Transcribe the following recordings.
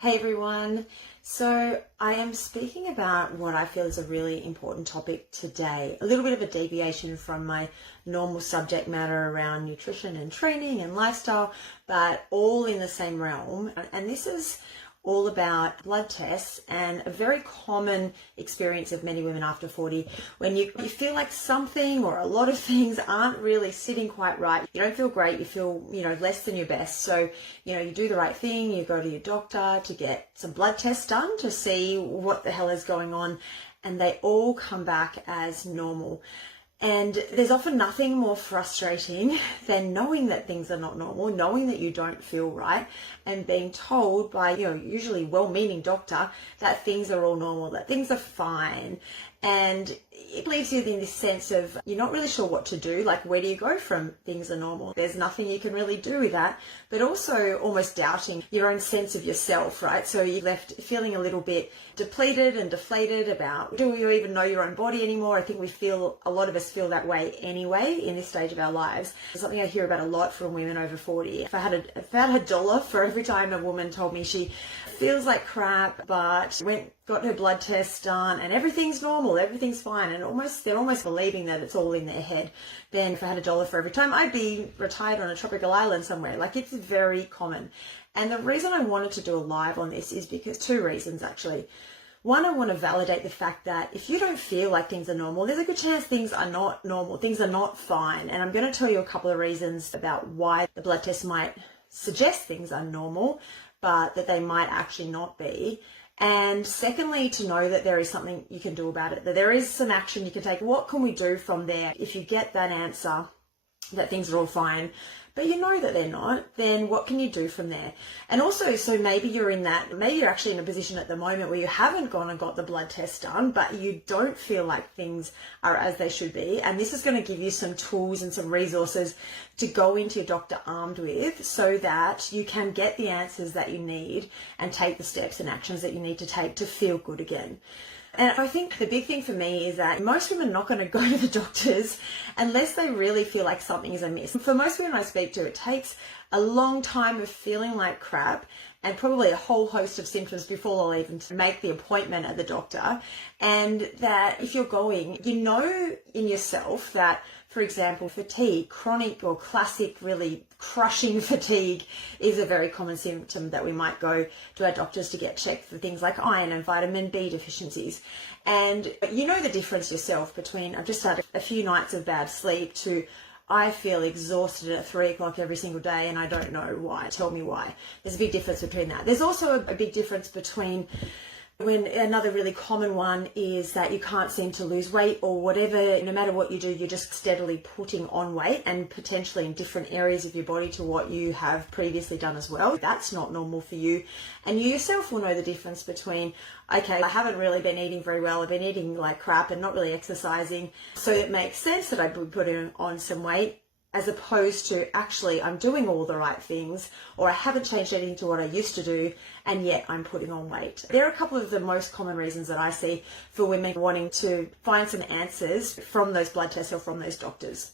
Hey everyone. So I am speaking about what I feel is a really important topic today. A little bit of a deviation from my normal subject matter around nutrition and training and lifestyle, but all in the same realm. And this is all about blood tests and a very common experience of many women after 40 when you feel like something or a lot of things aren't really sitting quite right. You don't feel great, you feel, less than your best. So, you do the right thing, you go to your doctor to get some blood tests done to see what the hell is going on, and they all come back as normal. And there's often nothing more frustrating than knowing that things are not normal, knowing that you don't feel right, and being told by, usually well-meaning doctor that things are all normal, that things are fine. And it leaves you in this sense of you're not really sure what to do. Like, where do you go from things are normal? There's nothing you can really do with that, but also almost doubting your own sense of yourself, right? So you're left feeling a little bit depleted and deflated about, do you even know your own body anymore? I think a lot of us feel that way anyway in this stage of our lives. It's something I hear about a lot from women over 40. If I had a dollar for every time a woman told me she feels like crap, but got her blood test done and everything's normal, everything's fine, and they're almost believing that it's all in their head, then if I had a dollar for every time, I'd be retired on a tropical island somewhere. Like, it's very common. And the reason I wanted to do a live on this is because two reasons, actually. One, I want to validate the fact that if you don't feel like things are normal, there's a good chance things are not normal, things are not fine. And I'm going to tell you a couple of reasons about why the blood test might suggest things are normal, but that they might actually not be. And secondly, to know that there is something you can do about it, that there is some action you can take. What can we do from there? If you get that answer that things are all fine, but you know that they're not, then what can you do from there? And also, so maybe you're actually in a position at the moment where you haven't gone and got the blood test done, but you don't feel like things are as they should be. And this is going to give you some tools and some resources to go into your doctor armed with, so that you can get the answers that you need and take the steps and actions that you need to take to feel good again. And I think the big thing for me is that most women are not going to go to the doctors unless they really feel like something is amiss. For most women I speak to, it takes a long time of feeling like crap and probably a whole host of symptoms before they'll even make the appointment at the doctor. And that if you're going, in yourself that, for example, fatigue, chronic or classic, really crushing fatigue is a very common symptom that we might go to our doctors to get checked for things like iron and vitamin B deficiencies. And you know the difference yourself between, I've just had a few nights of bad sleep to I feel exhausted at 3 o'clock every single day and I don't know why. Tell me why. There's a big difference between that. There's also a big difference between when another really common one is that you can't seem to lose weight, or whatever, no matter what you do, you're just steadily putting on weight, and potentially in different areas of your body to what you have previously done as well. That's not normal for you. And you yourself will know the difference between, okay, I haven't really been eating very well, I've been eating like crap and not really exercising, so it makes sense that I would put on some weight, as opposed to actually I'm doing all the right things, or I haven't changed anything to what I used to do, and yet I'm putting on weight. There are a couple of the most common reasons that I see for women wanting to find some answers from those blood tests or from those doctors.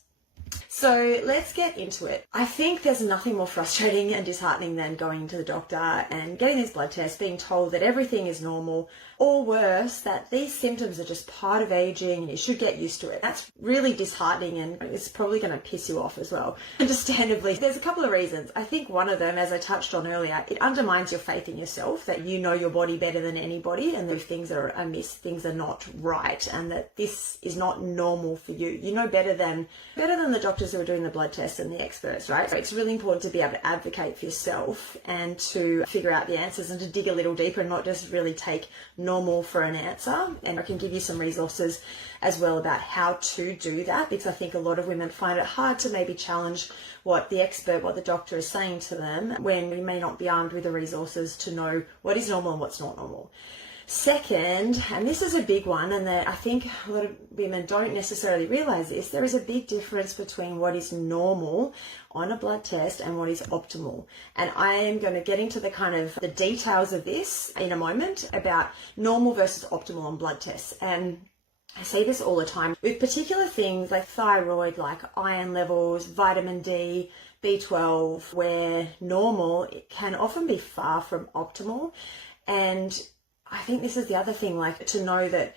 So let's get into it. I think there's nothing more frustrating and disheartening than going to the doctor and getting these blood tests, being told that everything is normal, or worse, that these symptoms are just part of aging and you should get used to it. That's really disheartening, and it's probably going to piss you off as well. Understandably, there's a couple of reasons. I think one of them, as I touched on earlier, it undermines your faith in yourself, that you know your body better than anybody, and that if things are amiss, things are not right, and that this is not normal for you. You know better than the doctors who are doing the blood tests and the experts, right? So it's really important to be able to advocate for yourself and to figure out the answers and to dig a little deeper and not just really take normal for an answer. And I can give you some resources as well about how to do that, because I think a lot of women find it hard to maybe challenge what the doctor is saying to them when we may not be armed with the resources to know what is normal and what's not normal. Second, and this is a big one, and that I think a lot of women don't necessarily realize this, there is a big difference between what is normal on a blood test and what is optimal. And I am going to get into the details of this in a moment about normal versus optimal on blood tests. And I see this all the time with particular things like thyroid, like iron levels, vitamin D, B12, where normal, it can often be far from optimal. And I think this is the other thing, like to know that,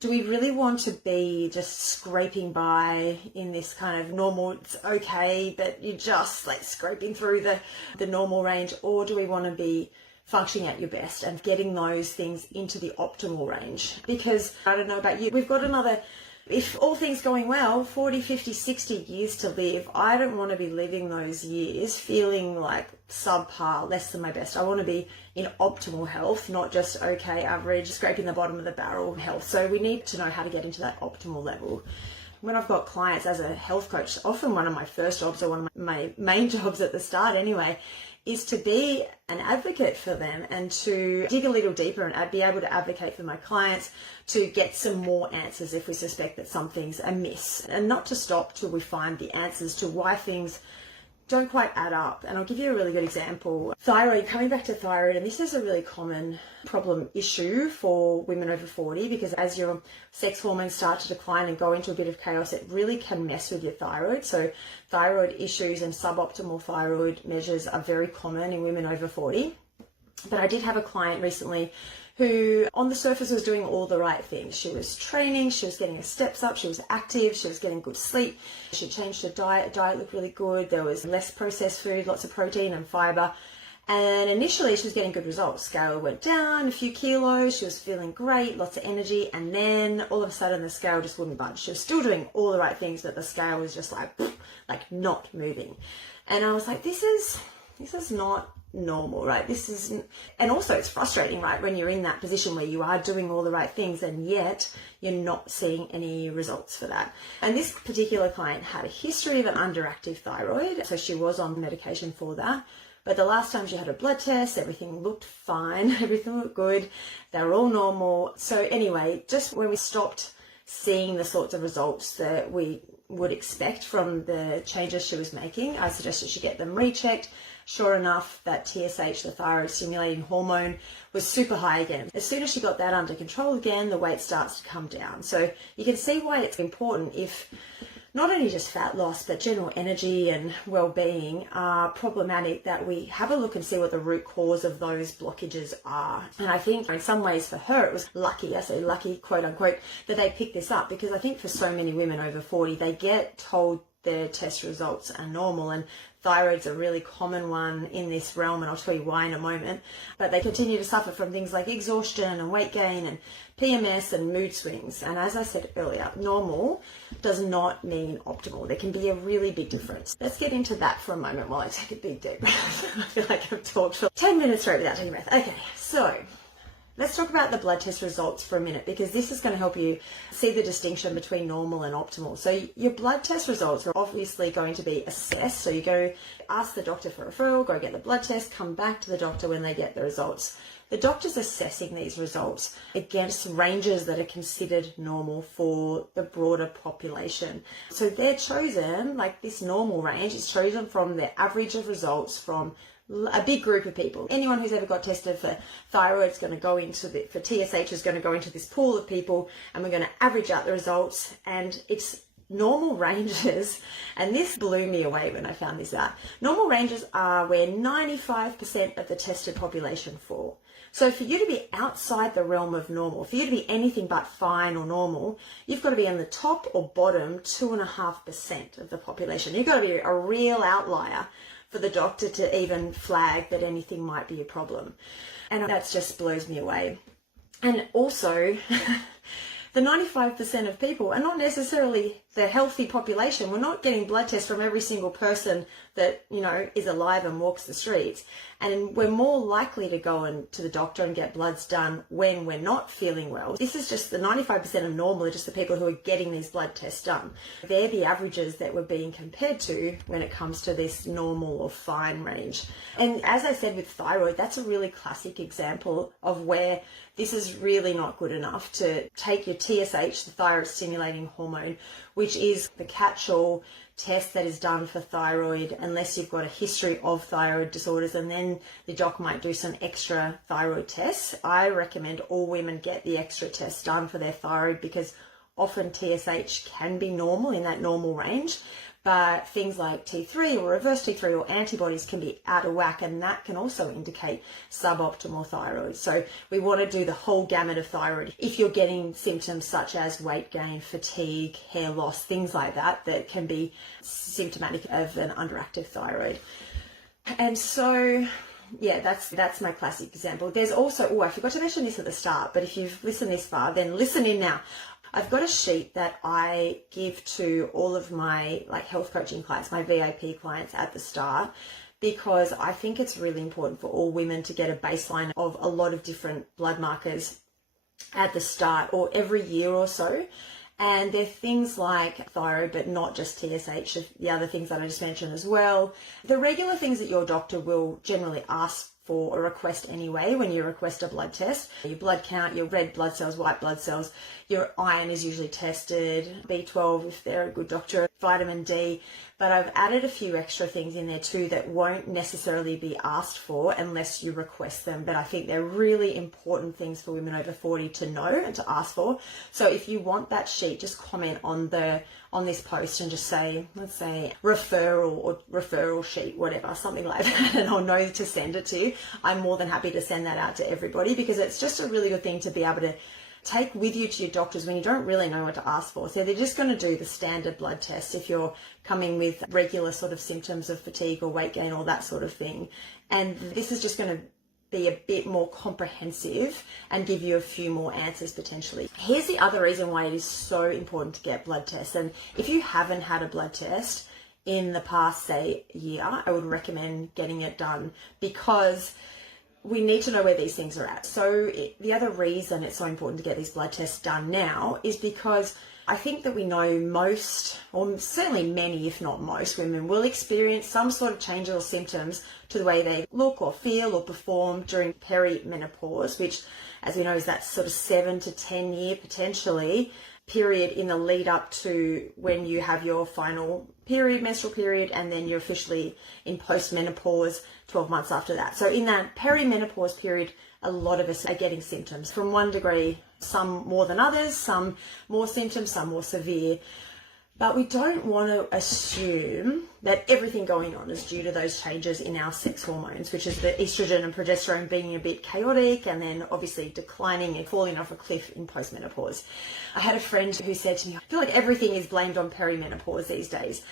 do we really want to be just scraping by in this kind of normal, it's okay, but you're just like scraping through the normal range, or do we want to be functioning at your best and getting those things into the optimal range? Because I don't know about you, we've got another, if all things going well, 40, 50, 60 years to live. I don't want to be living those years feeling like subpar, less than my best. I want to be in optimal health, not just okay, average, scraping the bottom of the barrel health. So we need to know how to get into that optimal level. When I've got clients as a health coach, often one of my first jobs, or one of my main jobs at the start anyway, is to be an advocate for them and to dig a little deeper and be able to advocate for my clients to get some more answers if we suspect that something's amiss, and not to stop till we find the answers to why things don't quite add up. And I'll give you a really good example. Thyroid, coming back to thyroid, and this is a really common problem issue for women over 40, because as your sex hormones start to decline and go into a bit of chaos, it really can mess with your thyroid. So thyroid issues and suboptimal thyroid measures are very common in women over 40. But I did have a client recently who on the surface was doing all the right things. She was training, she was getting her steps up, she was active, she was getting good sleep, she changed her diet looked really good, there was less processed food, lots of protein and fiber, and initially she was getting good results. Scale went down a few kilos, she was feeling great, lots of energy, and then all of a sudden the scale just wouldn't budge. She was still doing all the right things, but the scale was just like not moving. And I was like, this is not normal, right? And also it's frustrating, right, when you're in that position where you are doing all the right things and yet you're not seeing any results for that. And this particular client had a history of an underactive thyroid, so she was on medication for that. But the last time she had a blood test, everything looked fine, everything looked good, they were all normal. So anyway, just when we stopped seeing the sorts of results that we would expect from the changes she was making, I suggested she get them rechecked. Sure enough, that TSH, the thyroid stimulating hormone, was super high again. As soon as she got that under control again, the weight starts to come down. So you can see why it's important if not only just fat loss, but general energy and well-being are problematic, that we have a look and see what the root cause of those blockages are. And I think in some ways for her, it was lucky, I say lucky, quote unquote, that they picked this up, because I think for so many women over 40, they get told their test results are normal, and thyroid's a really common one in this realm, and I'll tell you why in a moment. But they continue to suffer from things like exhaustion and weight gain and PMS and mood swings. And as I said earlier, normal does not mean optimal. There can be a really big difference. Let's get into that for a moment while I take a big deep breath. I feel like I've talked for 10 minutes straight without taking a breath. Okay, so let's talk about the blood test results for a minute, because this is going to help you see the distinction between normal and optimal. So your blood test results are obviously going to be assessed. So you go ask the doctor for a referral, go get the blood test, come back to the doctor when they get the results. The doctor's assessing these results against ranges that are considered normal for the broader population. So they're chosen, like this normal range is chosen from the average of results from a big group of people. Anyone who's ever got tested for thyroid is going to go into for TSH is going to go into this pool of people, and we're going to average out the results, and it's normal ranges. And this blew me away when I found this out. Normal ranges are where 95% of the tested population fall. So for you to be outside the realm of normal, for you to be anything but fine or normal, you've got to be in the top or bottom 2.5% of the population. You've got to be a real outlier for the doctor to even flag that anything might be a problem. And that just blows me away. And also, the 95% of people are not necessarily the healthy population. We're not getting blood tests from every single person that, is alive and walks the streets. And we're more likely to go to the doctor and get bloods done when we're not feeling well. This is just the 95% of normal are just the people who are getting these blood tests done. They're the averages that we're being compared to when it comes to this normal or fine range. And as I said with thyroid, that's a really classic example of where this is really not good enough to take your TSH, the thyroid stimulating hormone, which is the catch-all test that is done for thyroid unless you've got a history of thyroid disorders, and then the doc might do some extra thyroid tests. I recommend all women get the extra tests done for their thyroid, because often TSH can be normal in that normal range, but things like T3 or reverse T3 or antibodies can be out of whack, and that can also indicate suboptimal thyroid. So we want to do the whole gamut of thyroid. If you're getting symptoms such as weight gain, fatigue, hair loss, things like that, that can be symptomatic of an underactive thyroid. And so, yeah, that's my classic example. There's also, I forgot to mention this at the start, but if you've listened this far, then listen in now. I've got a sheet that I give to all of my health coaching clients, my VIP clients at the start, because I think it's really important for all women to get a baseline of a lot of different blood markers at the start or every year or so. And they're things like thyroid, but not just TSH, the other things that I just mentioned as well. The regular things that your doctor will generally ask for or request anyway when you request a blood test. Your blood count, your red blood cells, white blood cells, your iron is usually tested, B12 if they're a good doctor, vitamin D. But I've added a few extra things in there too that won't necessarily be asked for unless you request them. But I think they're really important things for women over 40 to know and to ask for. So if you want that sheet, just comment on this post and just say, let's say referral or referral sheet, whatever, something like that, and I'll know to send it to you. I'm more than happy to send that out to everybody because it's just a really good thing to be able to take with you to your doctors when you don't really know what to ask for. So they're just going to do the standard blood test if you're coming with regular sort of symptoms of fatigue or weight gain or that sort of thing. And this is just going to be a bit more comprehensive and give you a few more answers potentially. Here's the other reason why it is so important to get blood tests. And if you haven't had a blood test in the past, say, year, I would recommend getting it done because we need to know where these things are at. So the other reason it's so important to get these blood tests done now is because I think that we know most, or certainly many, if not most, women will experience some sort of changes or symptoms to the way they look or feel or perform during perimenopause, which, as we know, is that sort of 7 to 10 year potentially period in the lead up to when you have your final period, menstrual period, and then you're officially in postmenopause 12 months after that. So in that perimenopause period, a lot of us are getting symptoms from one degree, some more than others, some more symptoms, some more severe. But we don't want to assume that everything going on is due to those changes in our sex hormones, which is the estrogen and progesterone being a bit chaotic and then obviously declining and falling off a cliff in postmenopause. I had a friend who said to me, I feel like everything is blamed on perimenopause these days.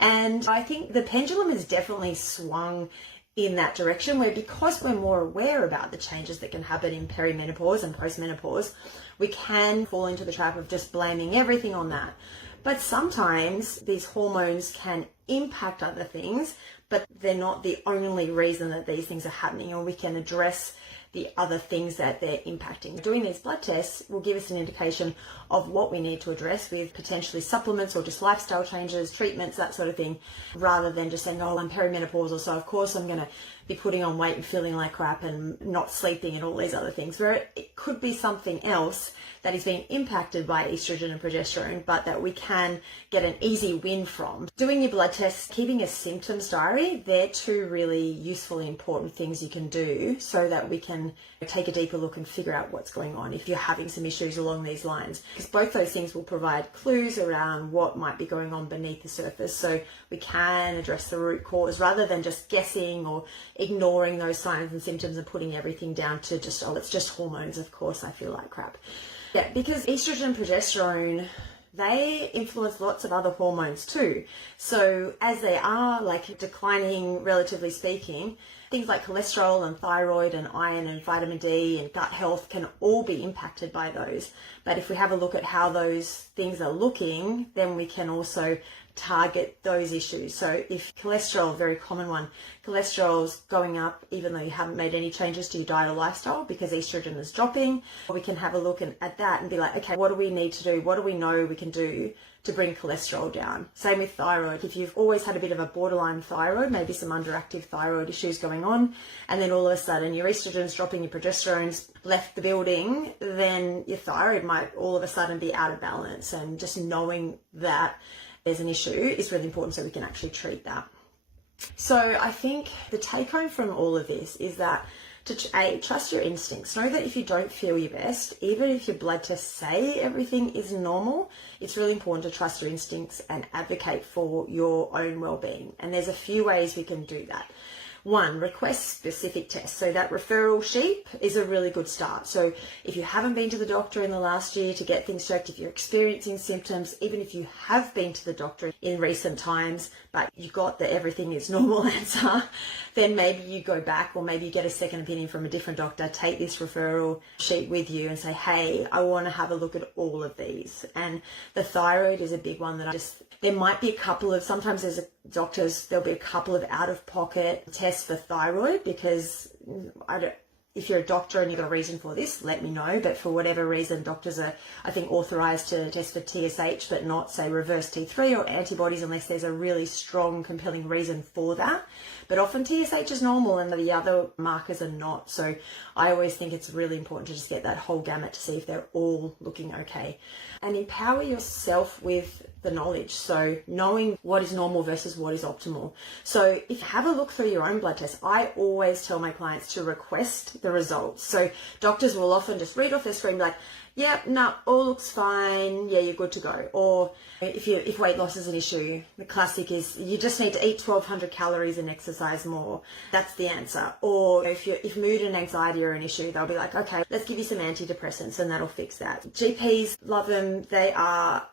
And I think the pendulum has definitely swung in that direction where because we're more aware about the changes that can happen in perimenopause and postmenopause, we can fall into the trap of just blaming everything on that. But sometimes these hormones can impact other things, but they're not the only reason that these things are happening, or we can address the other things that they're impacting. Doing these blood tests will give us an indication of what we need to address with potentially supplements or just lifestyle changes, treatments, that sort of thing, rather than just saying, oh, I'm perimenopausal, so of course I'm going to be putting on weight and feeling like crap and not sleeping and all these other things, where it could be something else that is being impacted by estrogen and progesterone, but that we can get an easy win from. Doing your blood tests, keeping a symptoms diary, they're two really useful and important things you can do so that we can take a deeper look and figure out what's going on if you're having some issues along these lines. Because both those things will provide clues around what might be going on beneath the surface, so we can address the root cause rather than just guessing or ignoring those signs and symptoms and putting everything down to just, oh, it's just hormones, of course I feel like crap. Yeah, because estrogen and progesterone, they influence lots of other hormones too. So as they are declining, relatively speaking, things like cholesterol and thyroid and iron and vitamin D and gut health can all be impacted by those. But if we have a look at how those things are looking, then we can also target those issues. So if cholesterol, a very common one, cholesterol's going up even though you haven't made any changes to your diet or lifestyle because estrogen is dropping, we can have a look at that and be like, okay, what do we need to do? What do we know we can do to bring cholesterol down? Same with thyroid. If you've always had a bit of a borderline thyroid, maybe some underactive thyroid issues going on, and then all of a sudden your estrogen's dropping, your progesterone's left the building, then your thyroid might all of a sudden be out of balance. And just knowing that there's an issue is really important so we can actually treat that. So I think the take home from all of this is that to trust your instincts. Know that if you don't feel your best, even if your blood tests say everything is normal, it's really important to trust your instincts and advocate for your own well-being. And there's a few ways we can do that. One, request specific tests. So that referral sheet is a really good start. So if you haven't been to the doctor in the last year to get things checked, if you're experiencing symptoms, even if you have been to the doctor in recent times, but you got the everything is normal answer, then maybe you go back, or maybe you get a second opinion from a different doctor, take this referral sheet with you and say, hey, I want to have a look at all of these. And the thyroid is a big one that there might be a couple of, sometimes there's doctors, there'll be a couple of out-of-pocket tests for thyroid, because if you're a doctor and you've got a reason for this, let me know. But for whatever reason, doctors are, I think, authorised to test for TSH, but not, say, reverse T3 or antibodies unless there's a really strong, compelling reason for that. But often TSH is normal and the other markers are not. So I always think it's really important to just get that whole gamut to see if they're all looking okay. And empower yourself with the knowledge. So knowing what is normal versus what is optimal. So if you have a look through your own blood test, I always tell my clients to request the results. So doctors will often just read off their screen like, yeah, no, all looks fine. Yeah, you're good to go. Or if weight loss is an issue, the classic is you just need to eat 1,200 calories and exercise more. That's the answer. Or if mood and anxiety are an issue, they'll be like, okay, let's give you some antidepressants and that'll fix that. GPs love them. They are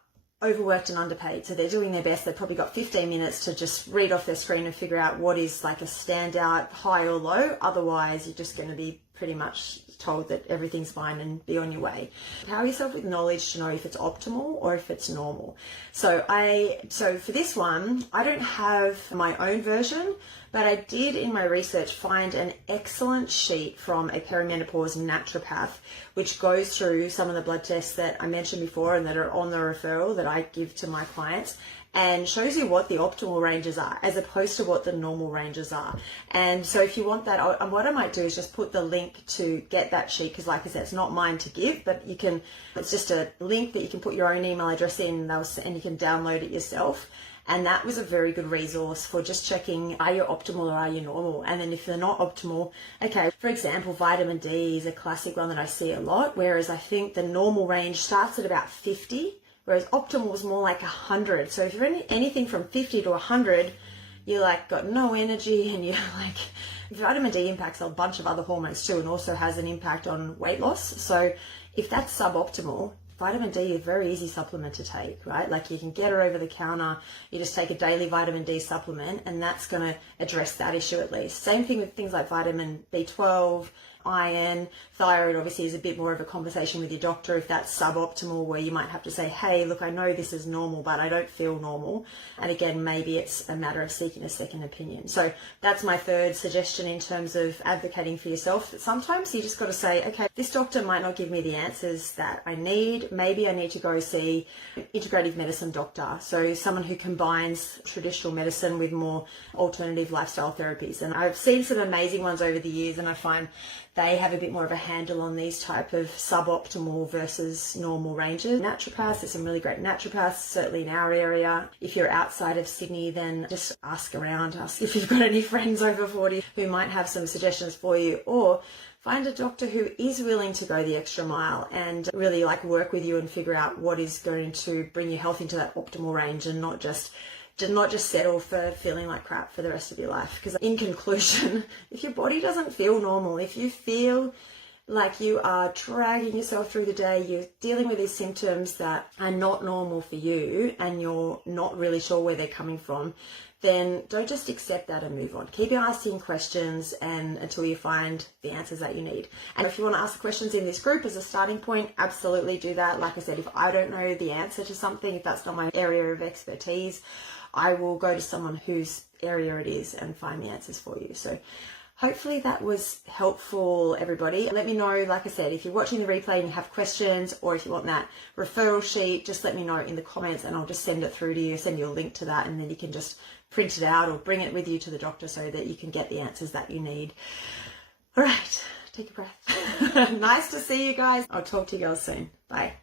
overworked and underpaid, so they're doing their best. They've probably got 15 minutes to just read off their screen and figure out what is like a standout high or low. Otherwise, you're just going to be pretty much told that everything's fine and be on your way. Empower yourself with knowledge to know if it's optimal or if it's normal. So for this one, I don't have my own version, but I did in my research find an excellent sheet from a perimenopause naturopath, which goes through some of the blood tests that I mentioned before and that are on the referral that I give to my clients, and shows you what the optimal ranges are as opposed to what the normal ranges are. And so if you want that, what I might do is just put the link to get that sheet, because like I said, it's not mine to give, but it's just a link that you can put your own email address in and you can download it yourself. And that was a very good resource for just checking, are you optimal or are you normal? And then if they're not optimal, okay, for example, vitamin D is a classic one that I see a lot, whereas I think the normal range starts at about 50, whereas optimal is more like 100. So if you're anything from 50 to 100, you're like got no energy, and you're like, vitamin D impacts a bunch of other hormones too, and also has an impact on weight loss. So if that's suboptimal, vitamin D is a very easy supplement to take, right? Like you can get it over the counter, you just take a daily vitamin D supplement, and that's going to address that issue at least. Same thing with things like vitamin B12, iron. Thyroid obviously is a bit more of a conversation with your doctor if that's suboptimal, where you might have to say, hey, look, I know this is normal, but I don't feel normal. And again, maybe it's a matter of seeking a second opinion. So that's my third suggestion in terms of advocating for yourself, that sometimes you just got to say, okay, this doctor might not give me the answers that I need. Maybe I need to go see an integrative medicine doctor. So someone who combines traditional medicine with more alternative lifestyle therapies. And I've seen some amazing ones over the years, and I find they have a bit more of a handle on these type of suboptimal versus normal ranges. Naturopaths, there's some really great naturopaths, certainly in our area. If you're outside of Sydney, then just ask around, ask if you've got any friends over 40 who might have some suggestions for you, or find a doctor who is willing to go the extra mile and really like work with you and figure out what is going to bring your health into that optimal range, and not just settle for feeling like crap for the rest of your life. Because in conclusion, if your body doesn't feel normal, if you feel like you are dragging yourself through the day, you're dealing with these symptoms that are not normal for you, and you're not really sure where they're coming from, then don't just accept that and move on. Keep asking questions until you find the answers that you need. And if you want to ask the questions in this group as a starting point, absolutely do that. Like I said, if I don't know the answer to something, if that's not my area of expertise, I will go to someone whose area it is and find the answers for you. So hopefully that was helpful, everybody. Let me know, like I said, if you're watching the replay and you have questions, or if you want that referral sheet, just let me know in the comments and I'll just send it through to you, send you a link to that, and then you can just print it out or bring it with you to the doctor so that you can get the answers that you need. All right, take a breath. Nice to see you guys. I'll talk to you girls soon. Bye.